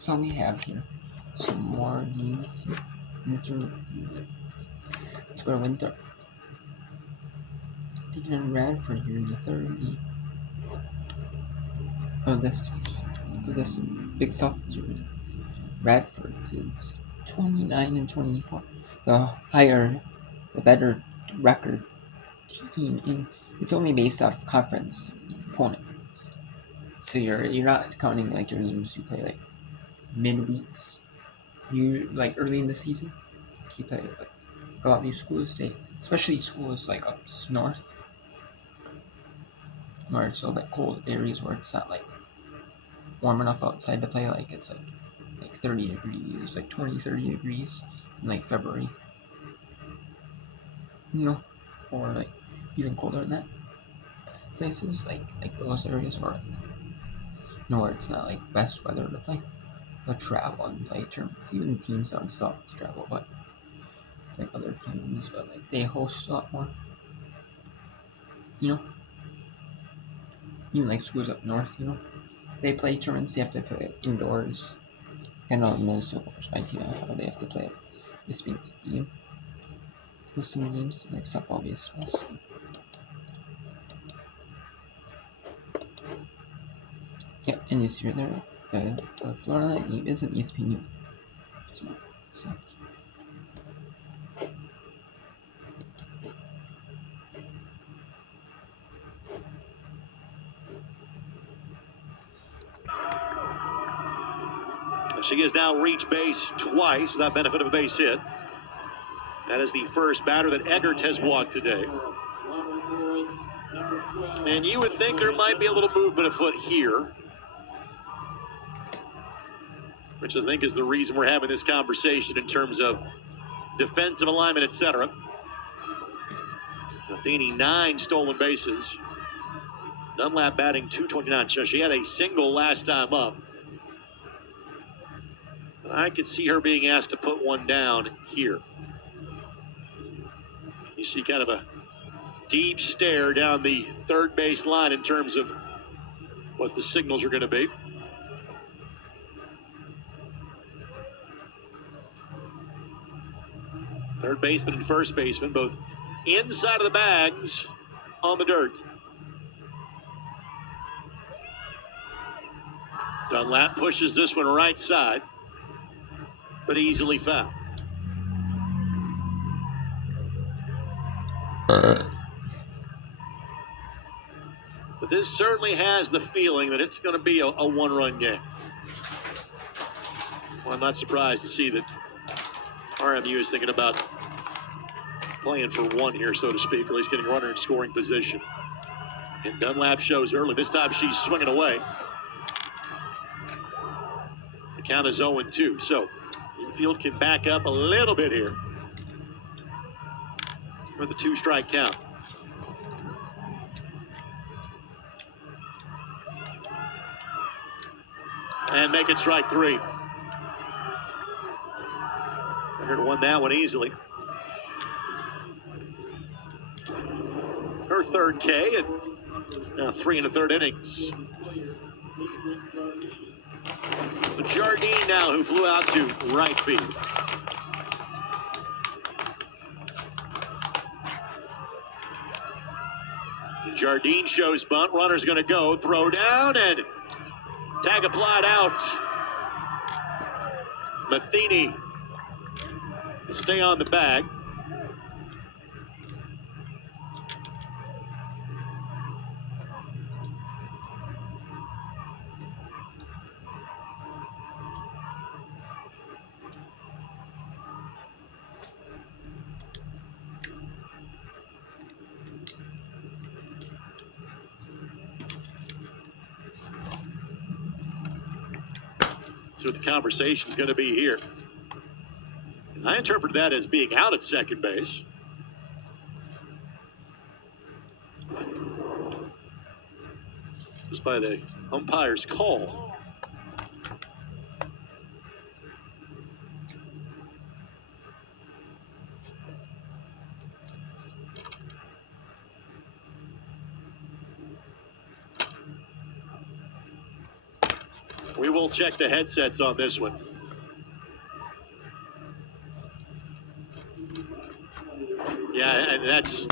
So we have here some more games here. Let's go to Winter. Taking on Radford here in the third game. Oh, this big success. Radford is 29-24. The better record team, and it's only based off conference opponents. So you're not counting like your games you play like midweeks. You like early in the season. You play like a lot of these schools, especially schools like up north, where it's a little bit cold areas where it's not like warm enough outside to play. Like it's like 30 degrees, like 20-30 degrees in like February. Or like even colder than that. Places like those areas where where it's not like best weather to play, but travel and play tournaments. Even teams down south travel, but like other teams, but like they host a lot more. Even like schools up north, they play tournaments. They have to play indoors. I know in Minnesota for my team, they have to play it. This means Steam. With some games like softball, baseball. So. Yeah, and you see right there, the Florida Night game isn't ESPN. So. She has now reached base twice without benefit of a base hit. That is the first batter that Eggert has walked today. And you would think there might be a little movement afoot here, which I think is the reason we're having this conversation in terms of defensive alignment, etc. Matheny 9 stolen bases. Dunlap batting .229. So she had a single last time up. I could see her being asked to put one down here. You see kind of a deep stare down the third base line in terms of what the signals are going to be. Third baseman and first baseman, both inside of the bags on the dirt. Dunlap pushes this one right side, but easily fouled. But this certainly has the feeling that it's going to be a one-run game. Well, I'm not surprised to see that RMU is thinking about playing for one here, so to speak, or at least getting runner in scoring position. And Dunlap shows early. This time she's swinging away. The count is 0-2, so infield can back up a little bit here for the 2-strike count. And make it strike 3. Eggert won that one easily. Her third K and now 3 1/3 innings. Jardine now, who flew out to right field. Jardine shows bunt. Runner's going to go. Throw down and tag applied out. Matheny will stay on the bag. That's what the conversation is going to be here. And I interpret that as being out at second base. Just by the umpire's call. We will we'll check the headsets on this one. Yeah, and that's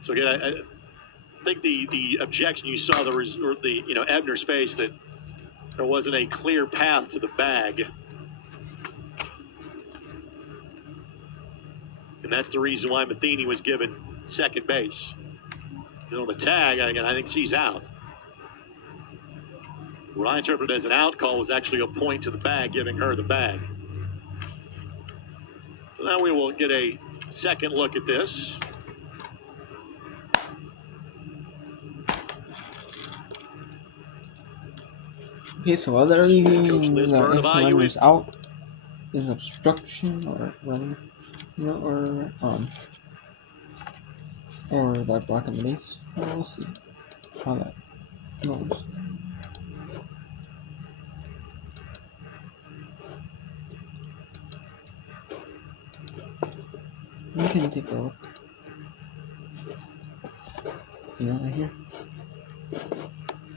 so again. I think the objection you saw the Ebner's face that there wasn't a clear path to the bag, and that's the reason why Matheny was given second base. On the tag, again, I think she's out. What I interpreted as an out call was actually a point to the bag, giving her the bag. So now we will get a second look at this. Okay, so whether leaving Coach the Liz Byrne extra runners evaluating. out is obstruction or run, or by blocking the base. We'll see how that goes. We can take a look. Right here.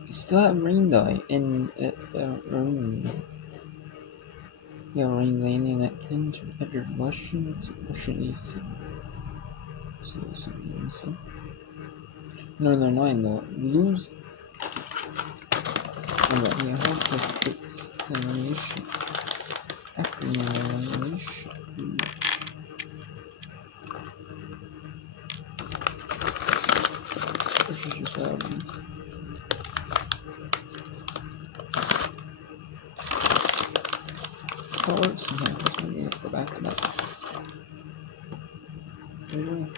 We still have rain though, and rain. Yeah, rain landing at 10 to enter Russian East. So Northern Line though lose. And he has the fixed animation. After animation. This is just that works sometimes. So we go back to that. Anyway.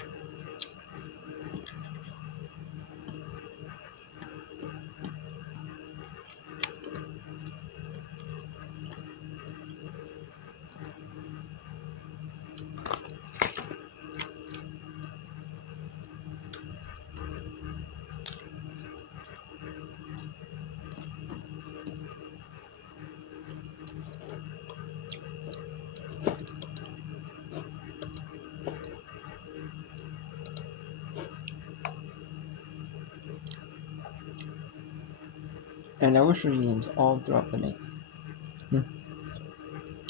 And I will show you games all throughout the night.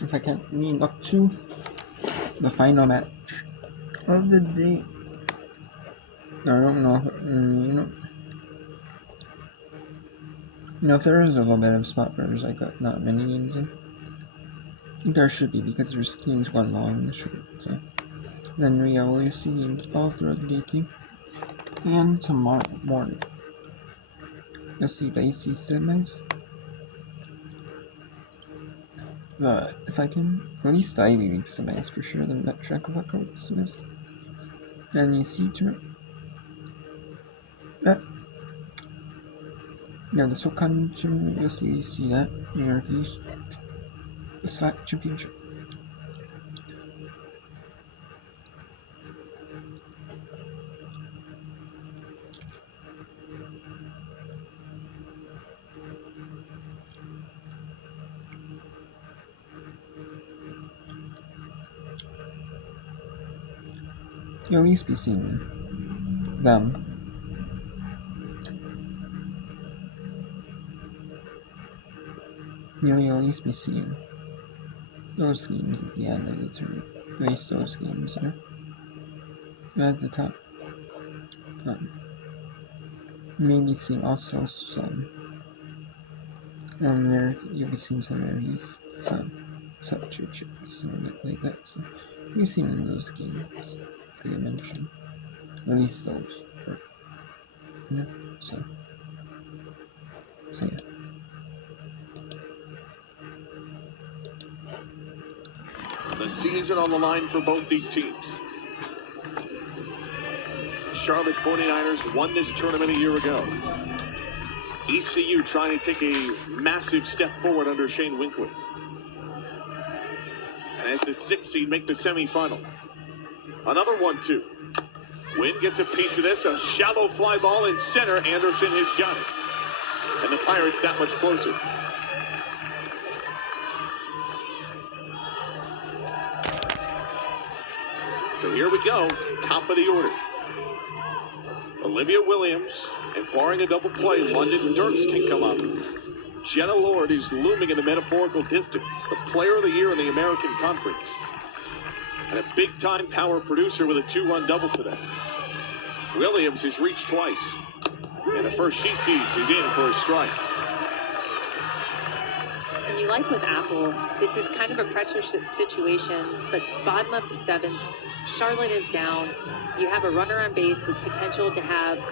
If I can lead up to the final match of the day. I don't know. If there is a little bit of spot where there's like not many games in. There should be because there's games going long and short. So then we always see games all throughout the day too. And tomorrow morning. Let's see the AC semis. If I can, at least the Ivy League semis for sure, the Czechoslovakia semis. And you see to that. Yeah, the SoCon Championship, you see that. New York East. The SLAC Championship. You'll at least be seeing them. You'll at least be seeing those games at the end of the tournament. At least those games are at the top. Maybe seeing also some. There you'll be seeing some of these subchurches like that. So you'll be seeing those games that I mentioned. At least those for so yeah. The season on the line for both these teams. Charlotte 49ers won this tournament a year ago. ECU trying to take a massive step forward under Shane Winkler. And as the 6th seed make the semifinal. Another 1-2. Wynn gets a piece of this. A shallow fly ball in center. Anderson has got it. And the Pirates that much closer. So here we go. Top of the order. Olivia Williams, and barring a double play, London Dirks can come up. Jenna Lord is looming in the metaphorical distance, the player of the year in the American Conference. And a big-time power producer with a 2-run double today. Williams has reached twice. And the first she sees is in for a strike. And you like with Apple, this is kind of a pressure situation. It's the bottom of the 7th. Charlotte is down. You have a runner on base with potential to have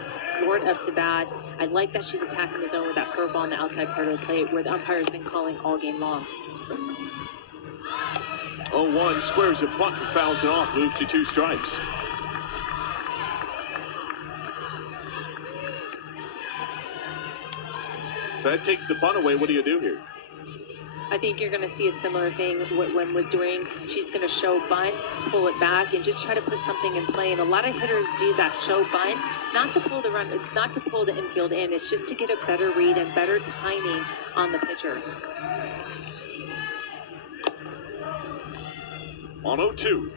Lord up to bat. I like that she's attacking the zone with that curveball on the outside part of the plate where the umpire has been calling all game long. 0-1, squares a bunt and fouls it off, moves to 2 strikes. So that takes the bunt away. What do you do here? I think you're going to see a similar thing what Wynn was doing. She's going to show bunt, pull it back, and just try to put something in play. And a lot of hitters do that show bunt, not to pull the run, not to pull the infield in. It's just to get a better read and better timing on the pitcher. On 0-2,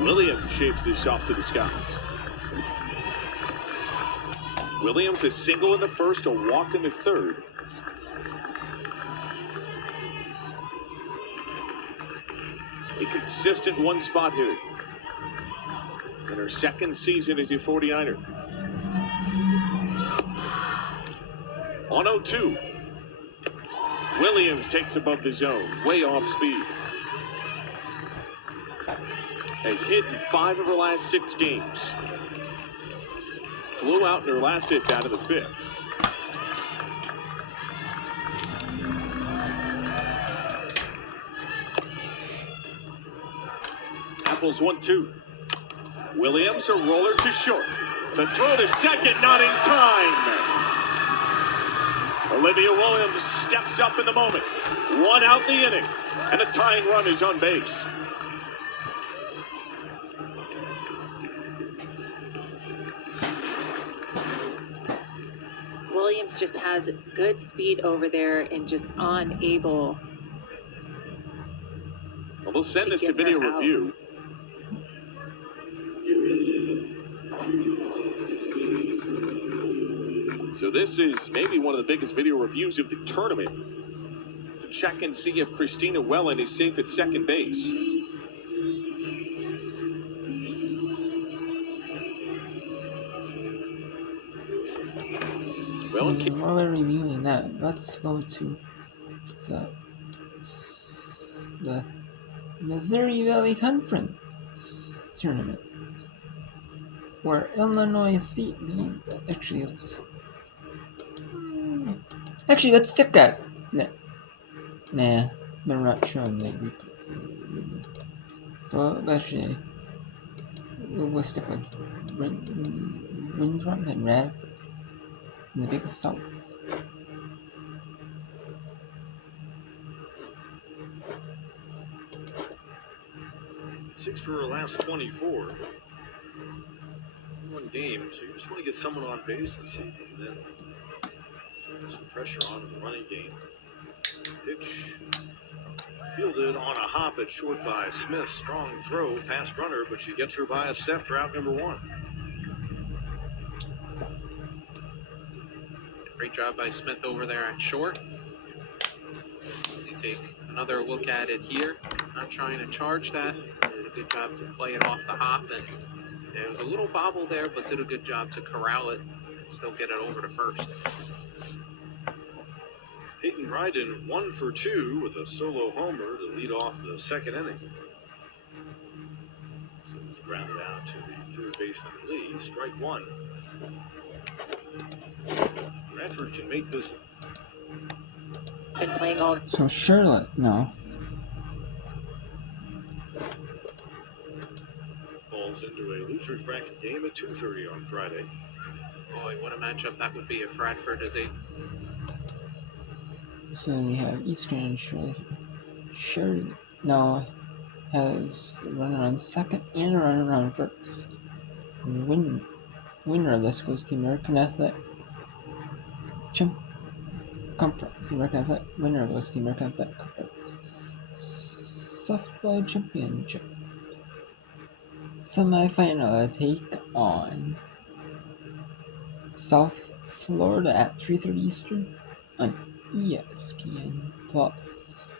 Williams shapes this off to the skies. Williams a single in the first, a walk in the third. A consistent one-spot hitter. In her second season as a 49er. On 0-2, Williams takes above the zone, way off speed. Has hit in 5 of her last 6 games. Flew out in her last at bat of the 5th. Apples 1-2. Williams a roller to short. The throw to second, not in time. Olivia Williams steps up in the moment. 1 out the inning, and the tying run is on base. Williams just has good speed over there and just unable. Well, they'll send this to video review. So this is maybe one of the biggest video reviews of the tournament. To check and see if Christina Wellen is safe at second base. While we're reviewing that, let's go to the Missouri Valley Conference tournament, where Illinois State leads. Actually, let's stick that. Nah, they're not showing the replays. So actually, we'll stick with Winthrop and Radford in the Big South. Six for her last 24. One game, so you just want to get someone on base and see, and then some pressure on in the running game. Pitch fielded on a hop at short by Smith. Strong throw, fast runner, but she gets her by a step for out number 1. Great job by Smith over there at short. You take another look at it here. Not trying to charge that. Did a good job to play it off the hop, and it was a little bobble there, but did a good job to corral it and still get it over to first. Peyton Bryden 1 for 2 with a solo homer to lead off the second inning. So it's grounded out to the third baseman Lee. Strike 1. Radford can make this. Been playing all. So Charlotte, no. Falls into a loser's bracket game at 2:30 on Friday. Boy, what a matchup that would be if Radford is a. So then we have Eastern and Charlotte. Charlotte now has a runner on second and a runner on first. Winner of this goes to American Athletic Conference. American Athletic winner goes to American Athletic Conference Softball Championship semifinal. Take on South Florida at 3:30 Eastern on ESPN Plus.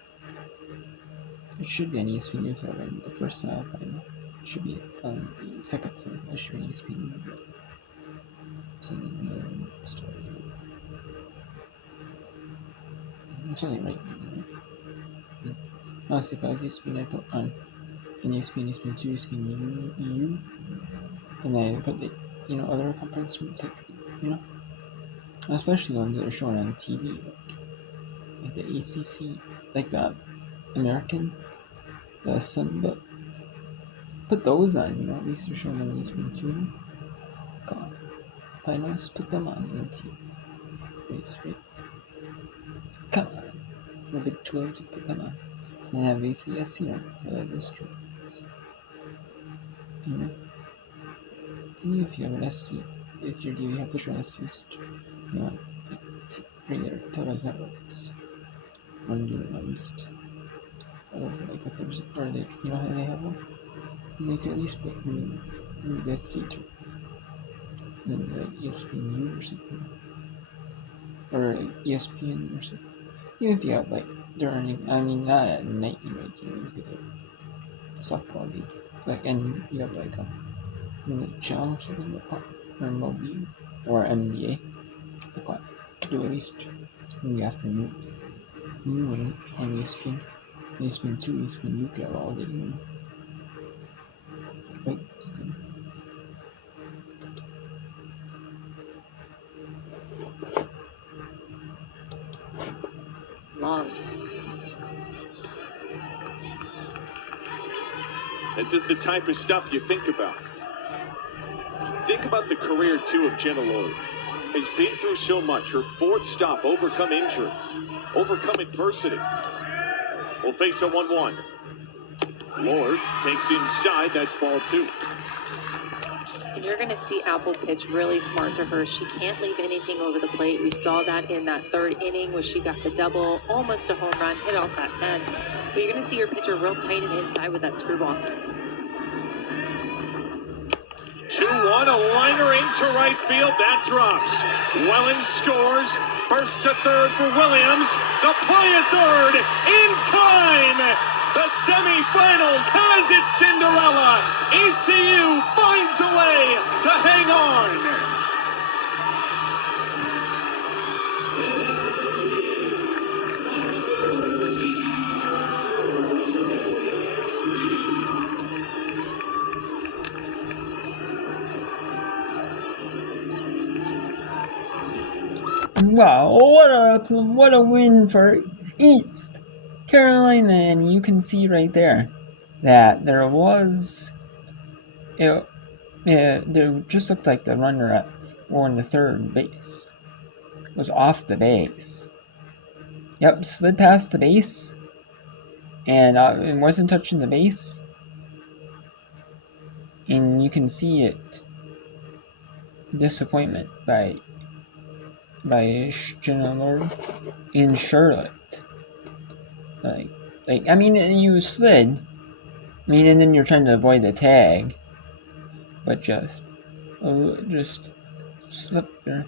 It should be on ESPN News already. The first semifinal should be on the second semifinal. It should be on ESPN News. It's another story. It's only right now, right? Honestly, if I was ESPN, I'd put on an ESPN, ESPN 2, ESPN EU, and then I put the other conference meets, like, especially the ones that are shown on TV, like the ACC, like the American, the Sun Belt. Put those on, at least they're showing on ESPN 2. God, finals, put them on TV. Great. Come on, the Big 12 to put them on. And have ACS, for the streams. Even if you have an SC, it's your deal, you have to show SC, regular televised networks. One do them at least. Of like a Thursday, or they, how they have one? And they can at least put the SC and like ESPN or something. Or ESPN or something. Even if you have like during, not at night, you get a softball league, like, and you have like a channel or something, or MLB or NBA, like what? To do at least in the afternoon, on ESPN, ESPN 2, ESPN UK all day, Right? Long. This is the type of stuff you think about. Think about the career, too, of Jenna Lord. Has been through so much. Her fourth stop, overcome injury, overcome adversity. Will face a 1-1. Lord takes inside. That's ball 2. And you're going to see Apple pitch really smart to her. She can't leave anything over the plate. We saw that in that third inning where she got the double, almost a home run, hit off that fence. But you're going to see her pitcher real tight and inside with that screwball. 2-1, a liner into right field. That drops. Wellen scores. First to third for Williams. The play at third in time. The semifinals has its Cinderella. ECU finds a way to hang on. Wow, what a win for East Carolina, and you can see right there that there was there just looked like the runner up or in the third base was off the base. Yep, slid past the base and it wasn't touching the base, and you can see it. Disappointment by Jenna Lord in Charlotte. You slid. And then you're trying to avoid the tag, but just slip or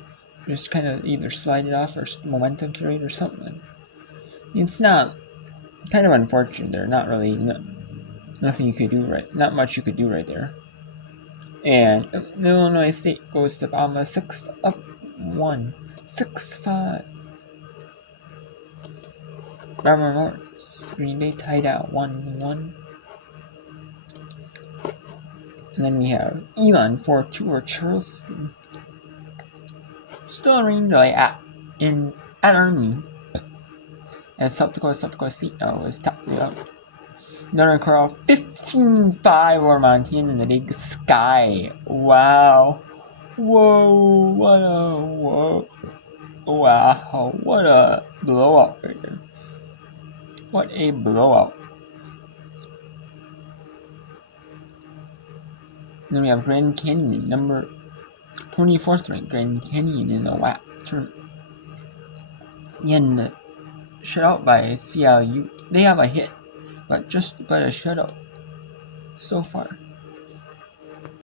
just kind of either slide it off or momentum carried or something. It's not kind of unfortunate. There, not really, nothing you could do right. Not much you could do right there. And Illinois State goes to bottom of 6th, up 6-5. Robert Morris, Green Bay tied at 1-1. And then we have Elon 4-2 or Charleston. Still a rain delay at Army. And South Dakota State now is top up. Northern Colorado 15-5 or Montana in the Big Sky. Wow. Whoa. Wow. What a blowout right there. What a blowout. And then we have Grand Canyon, number 24th ranked Grand Canyon in the WAC tournament. And shut out by CLU. They have a hit, but a shutout so far.